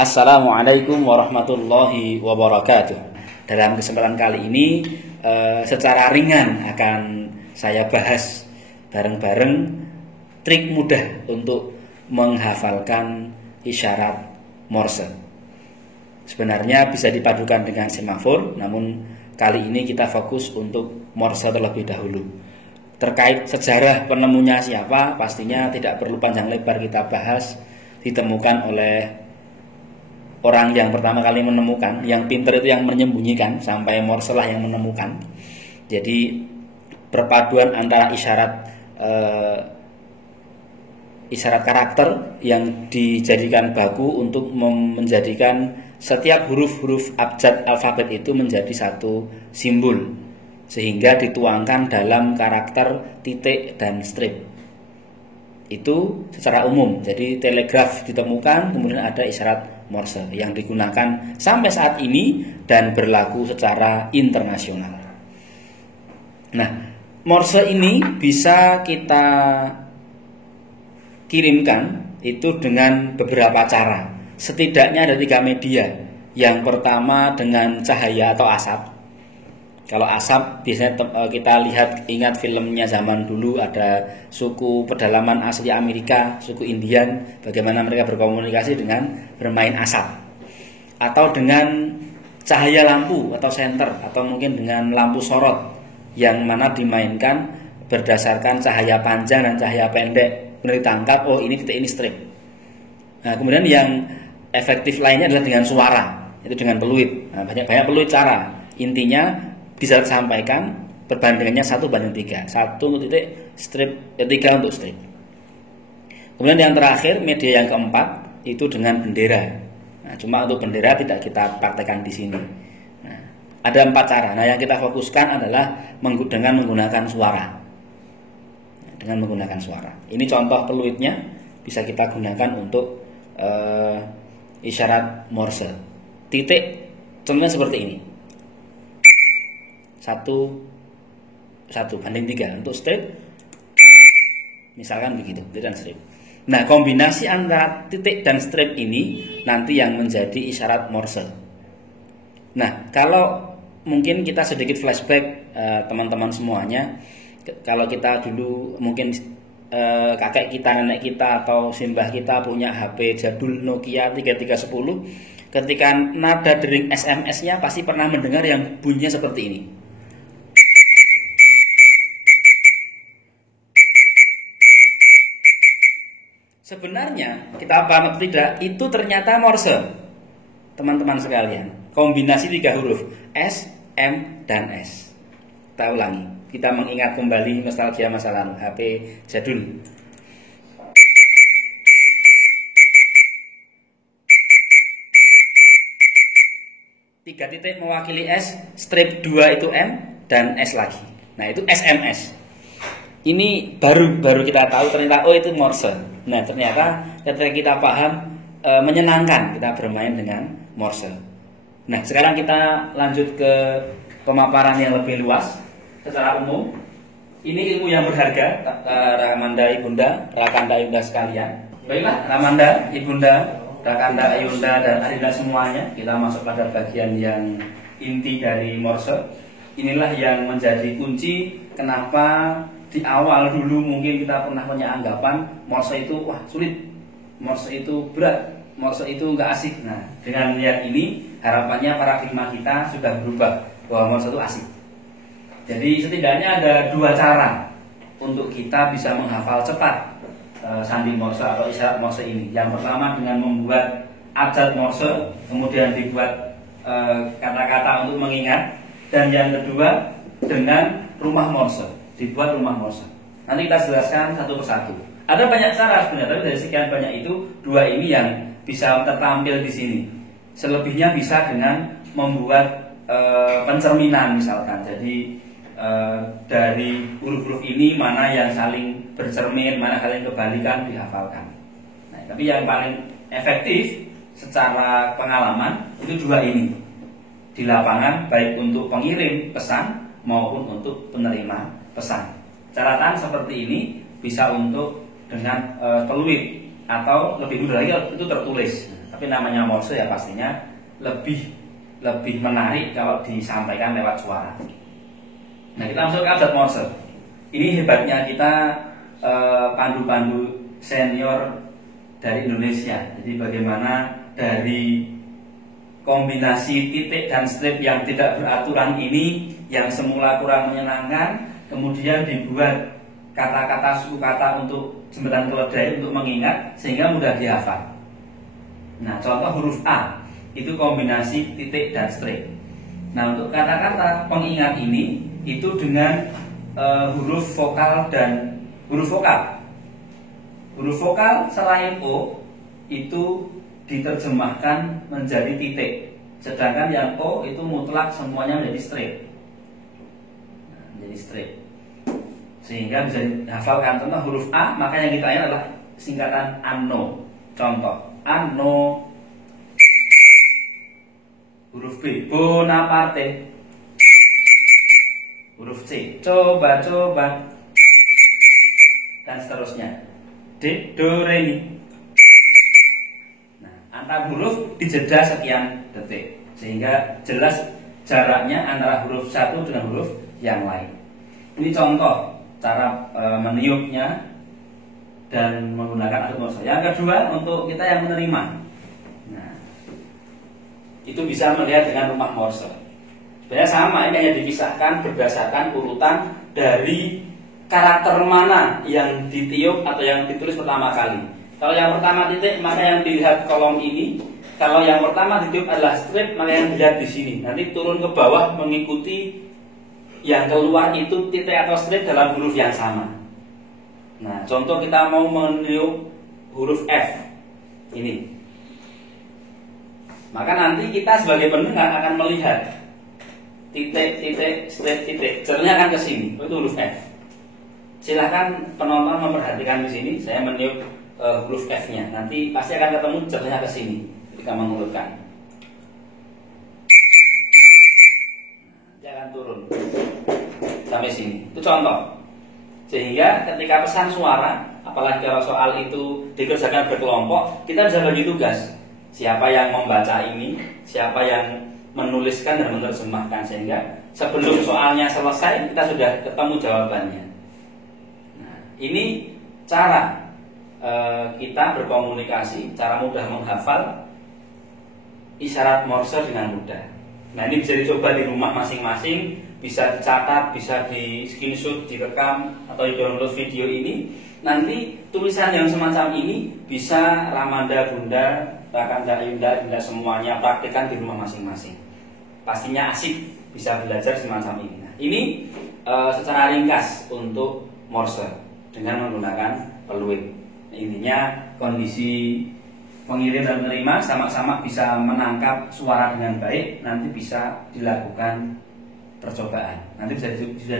Assalamualaikum warahmatullahi wabarakatuh. Dalam kesempatan kali ini secara ringan akan saya bahas bareng-bareng trik mudah untuk menghafalkan isyarat Morse. Sebenarnya bisa dipadukan dengan semafor, namun kali ini kita fokus untuk Morse terlebih dahulu. Terkait sejarah penemunya siapa, pastinya tidak perlu panjang lebar kita bahas. Ditemukan oleh orang yang pertama kali menemukan. Yang pintar itu yang menyembunyikan, sampai Morse lah yang menemukan. Jadi perpaduan antara isyarat karakter yang dijadikan baku untuk menjadikan setiap huruf-huruf abjad alfabet itu menjadi satu simbol, sehingga dituangkan dalam karakter titik dan strip. Itu secara umum. Jadi telegraf ditemukan, kemudian ada isyarat Morse yang digunakan sampai saat ini dan berlaku secara internasional. Nah, Morse ini bisa kita kirimkan itu dengan beberapa cara. Setidaknya ada 3 media. Yang pertama dengan cahaya atau asap. Kalau asap biasanya kita ingat filmnya zaman dulu, ada suku pedalaman asli Amerika, suku Indian, bagaimana mereka berkomunikasi dengan bermain asap. Atau dengan cahaya lampu atau senter, atau mungkin dengan lampu sorot yang mana dimainkan berdasarkan cahaya panjang dan cahaya pendek. Kemudian ditangkap, oh ini titik, ini strip. Nah, kemudian yang efektif lainnya adalah dengan suara, itu dengan peluit. Nah, banyak peluit cara. Intinya bisa disampaikan perbandingannya 1:3. 1 untuk titik strip, 3 untuk strip. Kemudian yang terakhir, media yang keempat itu dengan bendera. Nah, cuma untuk bendera tidak kita praktekkan di sini. Nah, ada 4 cara. Nah, yang kita fokuskan adalah dengan menggunakan suara. Dengan menggunakan suara. Ini contoh peluitnya, bisa kita gunakan untuk isyarat Morse. Titik contohnya seperti ini. 1:3 untuk strip, misalkan begitu, titik dan strip. Nah, kombinasi antara titik dan strip ini nanti yang menjadi isyarat Morse. Nah, kalau mungkin kita sedikit flashback teman-teman semuanya, kalau kita dulu mungkin kakek kita, nenek kita, atau simbah kita punya HP jadul Nokia 3310, ketika nada dering SMS-nya pasti pernah mendengar yang bunyinya seperti ini. Sebenarnya kita paham atau tidak, itu ternyata Morse, teman-teman sekalian. Kombinasi 3 huruf S, M, dan S. Kita ulangi, kita mengingat kembali nostalgia masa lalu, HP jadul. Tiga titik mewakili S, strip 2 itu M, dan S lagi. Nah, itu SMS. Ini baru kita tahu ternyata itu Morse. Nah, ternyata ketika kita paham, menyenangkan kita bermain dengan Morse. Nah, sekarang kita lanjut ke pemaparan yang lebih luas secara umum. Ini ilmu yang berharga, Ramanda Ibunda, Rakanda Ibunda sekalian. Baiklah, Ramanda Ibunda, Rakanda Ibunda, dan Adinda semuanya, kita masuk pada bagian yang inti dari Morse. Inilah yang menjadi kunci kenapa di awal dulu mungkin kita pernah punya anggapan Morse itu sulit, Morse itu berat, Morse itu enggak asik. Nah, dengan lihat ini harapannya paradigma kita sudah berubah bahwa Morse itu asik. Jadi setidaknya ada 2 cara untuk kita bisa menghafal cepat sandi Morse atau isyarat Morse ini. Yang pertama dengan membuat abjad Morse, kemudian dibuat kata-kata untuk mengingat, dan yang kedua dengan rumah Morse, dibuat rumah Morse. Nanti kita jelaskan satu persatu. Ada banyak cara sebenarnya, tapi dari sekian banyak itu 2 ini yang bisa tertampil di sini. Selebihnya bisa dengan membuat pencerminan misalkan. Jadi dari huruf-huruf ini mana yang saling bercermin, mana saling kebalikan, dihafalkan. Nah, tapi yang paling efektif secara pengalaman itu 2 ini di lapangan, baik untuk pengirim pesan maupun untuk penerima pesan. Catatan seperti ini bisa untuk dengan peluit, atau lebih mudah lagi itu tertulis. Tapi namanya Morse ya pastinya lebih menarik kalau disampaikan lewat suara. Nah, kita masuk ke adat Morse. Ini hebatnya kita pandu-pandu senior dari Indonesia. Jadi bagaimana dari kombinasi titik dan strip yang tidak beraturan ini, yang semula kurang menyenangkan, kemudian dibuat kata-kata suku kata untuk jembatan keledai untuk mengingat sehingga mudah dihafal. Nah, contoh huruf A itu kombinasi titik dan strip. Nah, untuk kata-kata pengingat ini itu dengan huruf vokal dan huruf vokal. Huruf vokal selain O itu diterjemahkan menjadi titik, sedangkan yang O itu mutlak semuanya menjadi strip. Nah, menjadi strip. Sehingga bisa dihafalkan. Contoh huruf A, maka yang kita ingat adalah singkatan ANO. Contoh ANO. Huruf B, Bonaparte. Huruf C, coba-coba. Dan seterusnya. D, do, re, mi. Nah, antar huruf dijeda sekian detik, sehingga jelas jaraknya antara huruf satu dengan huruf yang lain. Ini contoh cara meniupnya dan menggunakan alat Morse. Yang kedua, untuk kita yang menerima. Nah, itu bisa melihat dengan rumah Morse. Sebenarnya sama, ini hanya dipisahkan berdasarkan urutan dari karakter mana yang ditiup atau yang ditulis pertama kali. Kalau yang pertama titik, maka yang dilihat kolom ini. Kalau yang pertama ditiup adalah strip, maka yang dilihat di sini. Nanti turun ke bawah mengikuti yang keluar itu titik atau strip dalam huruf yang sama. Nah, contoh kita mau meniup huruf F ini. Maka nanti kita sebagai pendengar akan melihat titik, titik, strip, titik. Jalannya akan ke sini, itu huruf F. Silahkan penonton memperhatikan di sini. Saya meniup huruf F-nya. Nanti pasti akan ketemu jalannya ke sini ketika mengurutkan. Dia akan turun sampai sini. Itu contoh. Sehingga ketika pesan suara, apalagi kalau soal itu dikerjakan berkelompok, kita bisa bagi tugas. Siapa yang membaca ini, siapa yang menuliskan dan menerjemahkan, sehingga sebelum soalnya selesai kita sudah ketemu jawabannya. Nah, ini cara kita berkomunikasi, cara mudah menghafal isyarat Morse dengan mudah. Nah, ini bisa dicoba di rumah masing-masing, bisa dicatat, bisa di screenshot, direkam, atau di download video ini. Nanti tulisan yang semacam ini bisa Ramanda, Bunda, Rakanda, Yunda, semuanya praktikkan di rumah masing-masing. Pastinya asik bisa belajar semacam ini. Nah, ini secara ringkas untuk Morse dengan menggunakan peluit. Intinya kondisi pengirim dan penerima sama-sama bisa menangkap suara dengan baik. Nanti bisa dilakukan percobaan. Nanti bisa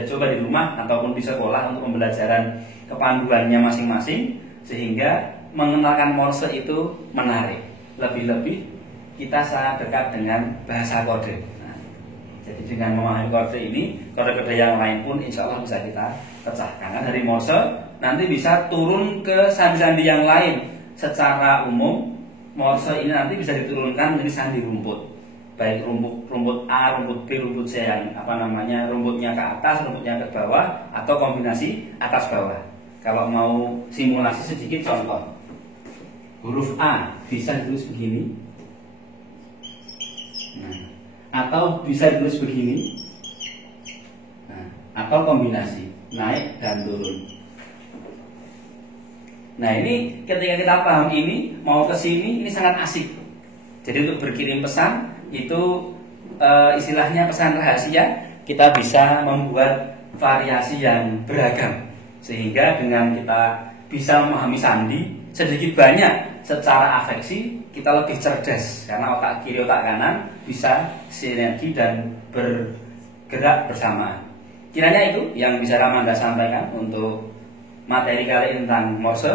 dicoba di rumah ataupun di sekolah untuk pembelajaran kepanduannya masing-masing, sehingga mengenalkan Morse itu menarik. Lebih-lebih kita sangat dekat dengan bahasa kode. Nah, jadi dengan memahami kode ini, kode-kode yang lain pun insya Allah bisa kita pecahkan. Karena dari Morse nanti bisa turun ke sandi-sandi yang lain. Secara umum Morse ini nanti bisa diturunkan menjadi sandi rumput, baik rumput A, rumput B, rumput C, yang rumputnya ke atas, rumputnya ke bawah, atau kombinasi atas bawah. Kalau mau simulasi sedikit contoh, huruf A bisa ditulis begini, nah, atau bisa ditulis begini, nah, atau kombinasi naik dan turun. Nah, ini ketika kita paham ini, mau ke sini, ini sangat asik. Jadi untuk berkirim pesan itu istilahnya pesan rahasia, kita bisa membuat variasi yang beragam, sehingga dengan kita bisa memahami sandi sedikit banyak secara afeksi, kita lebih cerdas karena otak kiri otak kanan bisa sinergi dan bergerak bersamaan. Kiranya itu yang bisa Ramanda sampaikan untuk materi kali ini tentang Morse.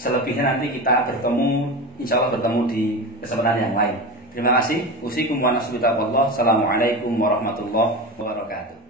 Selebihnya nanti kita bertemu, insya Allah bertemu di kesempatan yang lain. Terima kasih. Assalamualaikum warahmatullahi wabarakatuh.